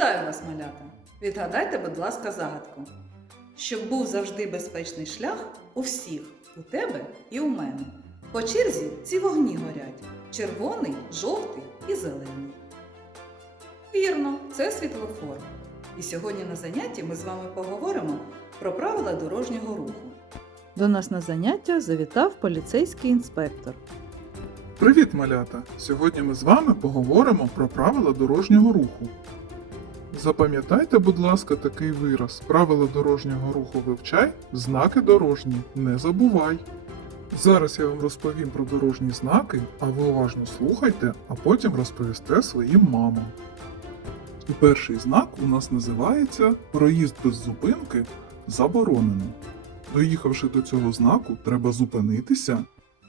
Вітаю вас, малята! Відгадайте, будь ласка, загадку. Щоб був завжди безпечний шлях у всіх, у тебе і у мене. По черзі ці вогні горять: червоний, жовтий і зелений. Вірно, це світлофор. І сьогодні на занятті ми з вами поговоримо про правила дорожнього руху. До нас на заняття завітав поліцейський інспектор. Привіт, малята! Сьогодні ми з вами поговоримо про правила дорожнього руху. Запам'ятайте, будь ласка, такий вираз: правила дорожнього руху вивчай, знаки дорожні не забувай. Зараз я вам розповім про дорожні знаки, а ви уважно слухайте, а потім розповісте своїм мамам. І перший знак у нас називається Проїзд без зупинки заборонено. Доїхавши до цього знаку, треба зупинитися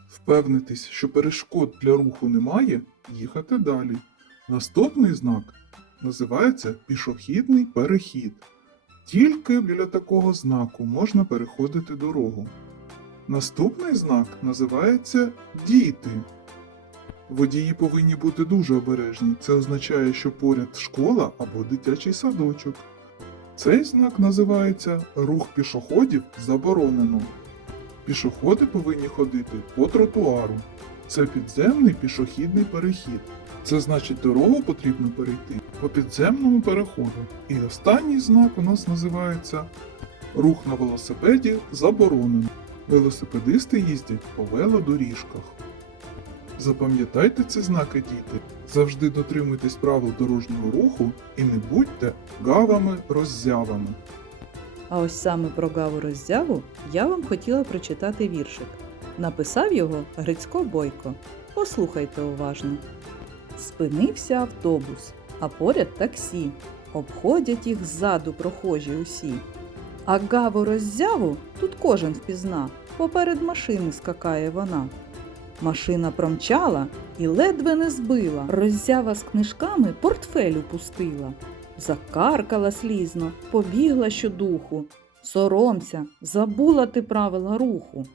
Впевнитись, що перешкод для руху немає, їхати далі. Наступний знак називається пішохідний перехід. Тільки біля такого знаку можна переходити дорогу. Наступний знак називається діти. Водії повинні бути дуже обережні. Це означає, що поряд школа або дитячий садочок. Цей знак називається рух пішоходів заборонено. Пішоходи повинні ходити по тротуару. Це підземний пішохідний перехід. Це значить, дорогу потрібно перейти по підземному переходу. І останній знак у нас називається Рух на велосипеді заборонено. Велосипедисти їздять по велодоріжках. Запам'ятайте ці знаки, діти. Завжди дотримуйтесь правил дорожнього руху і не будьте гавами-роззявами. А ось саме про гаву роззяву я вам хотіла прочитати віршик. Написав його Грицько Бойко. Послухайте уважно. Спинився автобус, а поряд таксі. Обходять їх ззаду прохожі усі. А гаву роззяву тут кожен впізна, поперед машини скакає вона. Машина промчала і ледве не збила. Роззява з книжками портфель упустила. Закаркала слізно, побігла щодуху. Соромся, забула ти правила руху.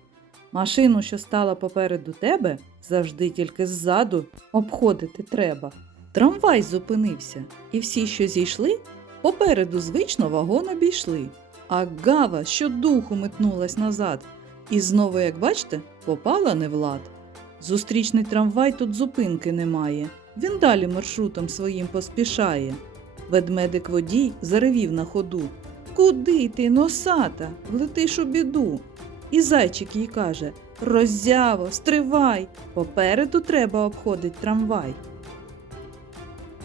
Машину, що стала попереду тебе, завжди тільки ззаду обходити треба. Трамвай зупинився, і всі, що зійшли, попереду звично вагон обійшли. А гава щодуху метнулась назад, і знову, як бачите, попала не в лад. Зустрічний трамвай тут зупинки немає. Він далі маршрутом своїм поспішає. Ведмедик водій заревів на ходу. Куди ти, носата? Влетиш у біду. І зайчик їй каже Роззяво, стривай, попереду треба обходить трамвай.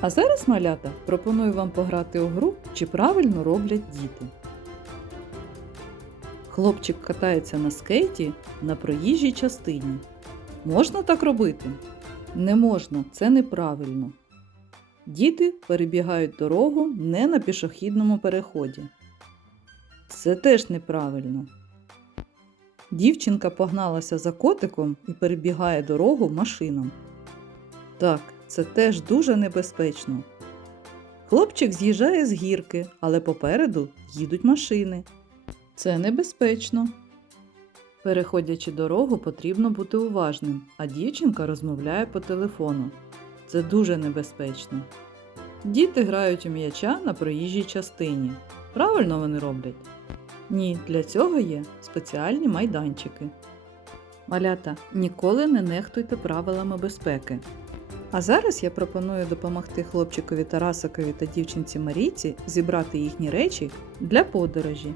А зараз, малята, пропоную вам пограти у гру, чи правильно роблять діти. Хлопчик катається на скейті на проїжджій частині. Можна так робити? Не можна, це неправильно. Діти перебігають дорогу не на пішохідному переході. Це теж неправильно. Дівчинка погналася за котиком і перебігає дорогу машинам. Так, це теж дуже небезпечно. Хлопчик з'їжджає з гірки, але попереду їдуть машини. Це небезпечно. Переходячи дорогу, потрібно бути уважним, а дівчинка розмовляє по телефону. Це дуже небезпечно. Діти грають у м'яча на проїжджій частині. Правильно вони роблять? Ні, для цього є спеціальні майданчики. Малята, ніколи не нехтуйте правилами безпеки. А зараз я пропоную допомогти хлопчикові Тарасикові та дівчинці Марійці зібрати їхні речі для подорожі.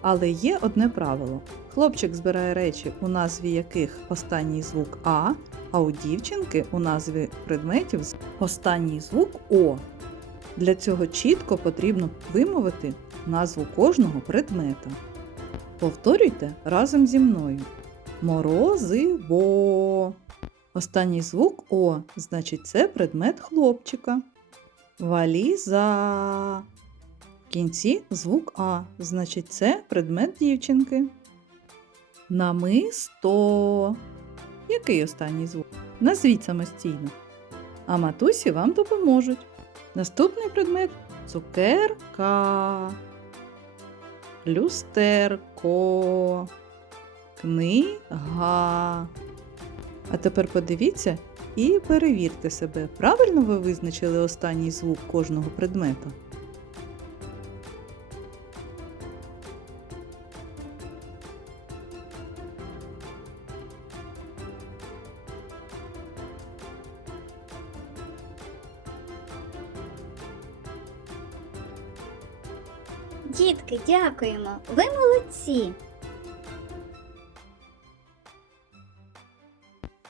Але є одне правило: хлопчик збирає речі, у назві яких останній звук А, а у дівчинки у назві предметів останній звук О. Для цього чітко потрібно вимовити назву кожного предмета. Повторюйте разом зі мною. Морозиво. Останній звук О, значить, це предмет хлопчика. Валіза. В кінці звук А, значить, це предмет дівчинки. Намисто. Який останній звук? Назвіть самостійно. А матусі вам допоможуть. Наступний предмет цукерка, люстерко, книга. А тепер подивіться, і перевірте себе, правильно ви визначили останній звук кожного предмета. Дітки, дякуємо. Ви молодці.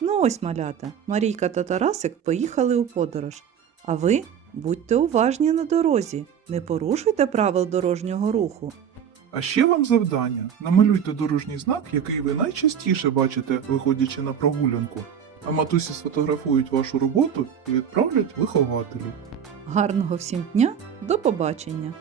Ну ось малята, Марійка та Тарасик поїхали у подорож. А ви будьте уважні на дорозі, не порушуйте правил дорожнього руху. А ще вам завдання: намалюйте дорожній знак, який ви найчастіше бачите, виходячи на прогулянку. А матусі сфотографують вашу роботу і відправлять вихователю. Гарного всім дня, до побачення!